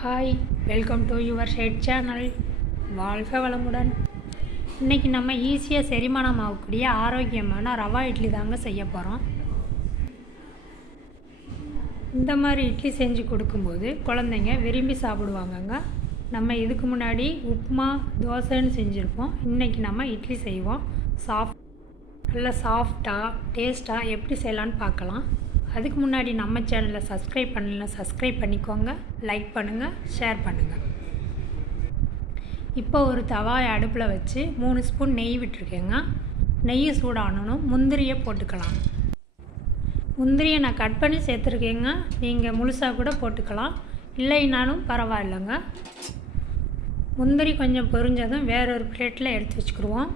Hi, welcome to your shade channel. வாழ்க வளமுடன். இன்றைக்கி நம்ம ஈஸியாக செரிமானம் ஆகக்கூடிய ஆரோக்கியமான ரவா இட்லி தாங்க செய்ய போகிறோம். இந்த மாதிரி இட்லி செஞ்சு கொடுக்கும்போது குழந்தைங்க விரும்பி சாப்பிடுவாங்கங்க. நம்ம இதுக்கு முன்னாடி உப்புமா தோசைன்னு செஞ்சுருப்போம். இன்றைக்கி நம்ம இட்லி செய்வோம். நல்லா சாஃப்டாக டேஸ்ட்டாக எப்படி செய்யலான்னு பார்க்கலாம். அதுக்கு முன்னாடி நம்ம சேனலை சப்ஸ்கிரைப் பண்ணலாம், சப்ஸ்கிரைப் பண்ணிக்கோங்க, லைக் பண்ணுங்கள், ஷேர் பண்ணுங்கள். இப்போ ஒரு தவாயை அடுப்பில் வச்சு 3 ஸ்பூன் நெய் விட்டுருக்கேங்க. நெய் சூடானணும். முந்திரியை போட்டுக்கலாம். முந்திரியை நான் கட் பண்ணி சேர்த்துருக்கேங்க. நீங்கள் முழுசாக கூட போட்டுக்கலாம், இல்லைனாலும் பரவாயில்லைங்க. முந்திரி கொஞ்சம் பொரிஞ்சதும் வேறொரு பிளேட்டில் எடுத்து வச்சுக்கிடுவோம்.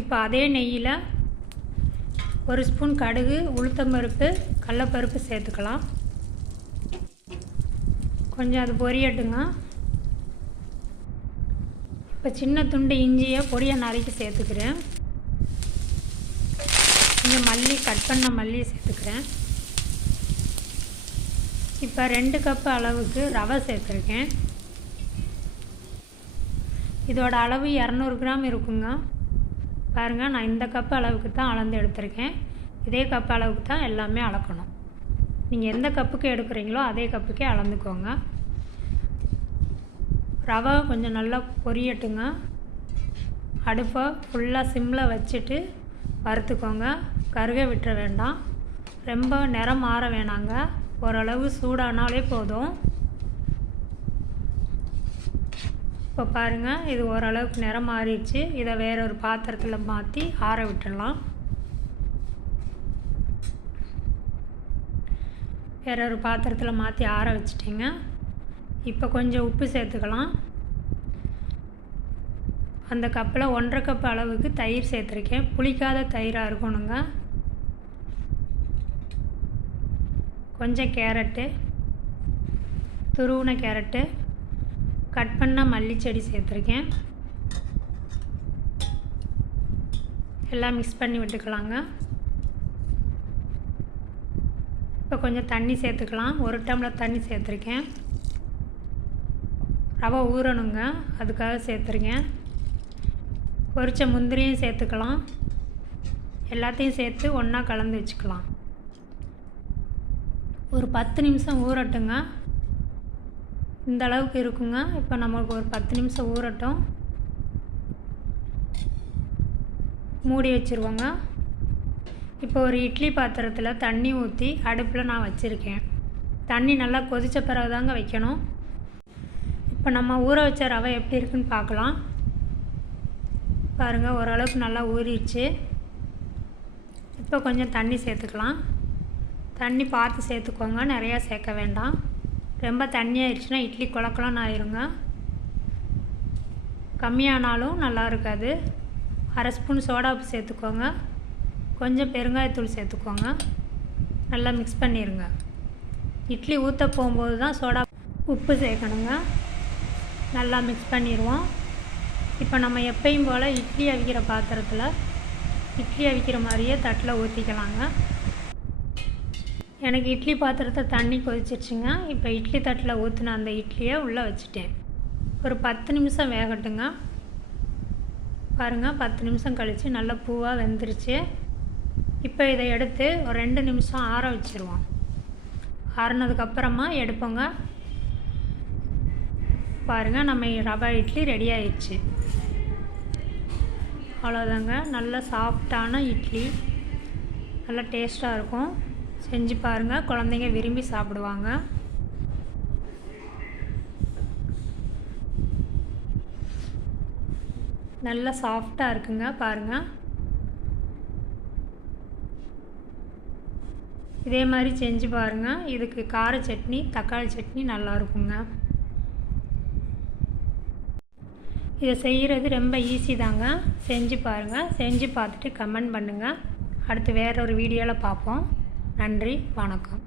இப்போ அதே நெய்யில் 1 ஸ்பூன் கடுகு, உளுத்தம்பருப்பு, கடலைப்பருப்பு சேர்த்துக்கலாம். கொஞ்சம் அது பொரியட்டுங்க. இப்போ சின்ன துண்டு இஞ்சியை பொடியை நறுக்கி சேர்த்துக்கிறேன். கொஞ்சம் மல்லி, கட் பண்ண மல்லியை சேர்த்துக்கிறேன். இப்போ 2 கப்பு அளவுக்கு ரவை சேர்த்துருக்கேன். இதோட அளவு 200 கிராம் இருக்குங்க. பாருங்கள், நான் இந்த கப்பு அளவுக்கு தான் அளந்து எடுத்திருக்கேன். இதே கப்பு அளவுக்கு தான் எல்லாமே அளக்கணும். நீங்கள் எந்த கப்புக்கு எடுக்கிறீங்களோ அதே கப்புக்கே அளந்துக்கோங்க. ரவை கொஞ்சம் நல்லா பொரியட்டுங்க. அடுப்பை ஃபுல்லாக சிம்மில் வச்சுட்டு வறுத்துக்கோங்க. கருக விட்டுற வேண்டாம், ரொம்ப நிறம் மாற வேணாங்க. ஓரளவு சூடானாலே போதும். இப்போ பாருங்கள், இது ஓரளவுக்கு நிறம் மாறிடுச்சு. இதை வேறொரு பாத்திரத்தில் மாற்றி ஆற விட்டுடலாம். வேறொரு பாத்திரத்தில் மாற்றி ஆற வச்சுட்டிங்க. இப்போ கொஞ்சம் உப்பு சேர்த்துக்கலாம். அந்த கப்பில் 1.5 கப் அளவுக்கு தயிர் சேர்த்துருக்கேன். புளிக்காத தயிராக இருக்கணுங்க. கொஞ்சம் கேரட்டு, துருவின கேரட்டு, கட் பண்ண மல்லிச்செடி சேர்த்துருக்கேன். எல்லாம் மிக்ஸ் பண்ணி விட்டுக்கலாங்க. இப்போ கொஞ்சம் தண்ணி சேர்த்துக்கலாம். 1 டம்ளர் தண்ணி சேர்த்துருக்கேன். ரவை ஊறணுங்க, அதுக்காக சேர்த்துருக்கேன். பொரிச்ச முந்திரியும் சேர்த்துக்கலாம். எல்லாத்தையும் சேர்த்து ஒன்றா கலந்து வச்சுக்கலாம். ஒரு 10 நிமிஷம் ஊறட்டுங்க. இந்த அளவுக்கு இருக்குங்க. இப்போ நமக்கு ஒரு 10 நிமிஷம் ஊறட்டும். மூடி வச்சுருவோங்க. இப்போ ஒரு இட்லி பாத்திரத்தில் தண்ணி ஊற்றி அடுப்பில் நான் வச்சுருக்கேன். தண்ணி நல்லா கொதித்த பிறகு தாங்க வைக்கணும். இப்போ நம்ம ஊற வச்ச ரவை எப்படி இருக்குன்னு பார்க்கலாம். பாருங்கள், ஓரளவுக்கு நல்லா ஊறிடுச்சு. இப்போ கொஞ்சம் தண்ணி சேர்த்துக்கலாம். தண்ணி பார்த்து சேர்த்துக்கோங்க, நிறையா சேர்க்க வேண்டாம். ரொம்ப தண்ணியாகிடுச்சுன்னா இட்லி குழக்கலான்னு ஆயிருங்க. கம்மியானாலும் நல்லா இருக்காது. 1/2 ஸ்பூன் சோடாப்பு சேர்த்துக்கோங்க. கொஞ்சம் பெருங்காயத்தூள் சேர்த்துக்கோங்க. நல்லா மிக்ஸ் பண்ணிடுங்க. இட்லி ஊற்ற போகும்போது தான் உப்பு சேர்க்கணுங்க. நல்லா மிக்ஸ் பண்ணிடுவோம். இப்போ நம்ம எப்பயும் போல் இட்லி அவிக்கிற பாத்திரத்தில் இட்லி அவிக்கிற மாதிரியே தட்டில் ஊற்றிக்கலாங்க. எனக்கு இட்லி பாத்திரத்தை தண்ணி கொதிச்சிருச்சுங்க. இப்போ இட்லி தட்டில் ஊற்றின அந்த இட்லியை உள்ளே வச்சுட்டேன். ஒரு 10 நிமிஷம் வேகட்டுங்க. பாருங்கள், 10 நிமிஷம் கழித்து நல்லா பூவாக வெந்துருச்சு. இப்போ இதை எடுத்து ஒரு 2 நிமிஷம் ஆற வச்சுருவோம். ஆறுனதுக்கப்புறமா எடுப்போங்க. பாருங்கள், நம்ம ரவா இட்லி ரெடி ஆயிடுச்சு. அவ்வளோதாங்க. நல்ல சாஃப்டான இட்லி, நல்லா டேஸ்ட்டாக இருக்கும். செஞ்சு பாருங்கள், குழந்தைங்க விரும்பி சாப்பிடுவாங்க. நல்லா சாஃப்டாக இருக்குங்க. பாருங்கள், இதே மாதிரி செஞ்சு பாருங்கள். இதுக்கு கார சட்னி, தக்காளி சட்னி நல்லா இருக்குங்க. இதை செய்கிறது ரொம்ப ஈஸி தாங்க. செஞ்சு பாருங்கள். செஞ்சு பார்த்துட்டு கமெண்ட் பண்ணுங்கள். அடுத்து வேறொரு வீடியோவில் பார்ப்போம். நன்றி, வணக்கம்.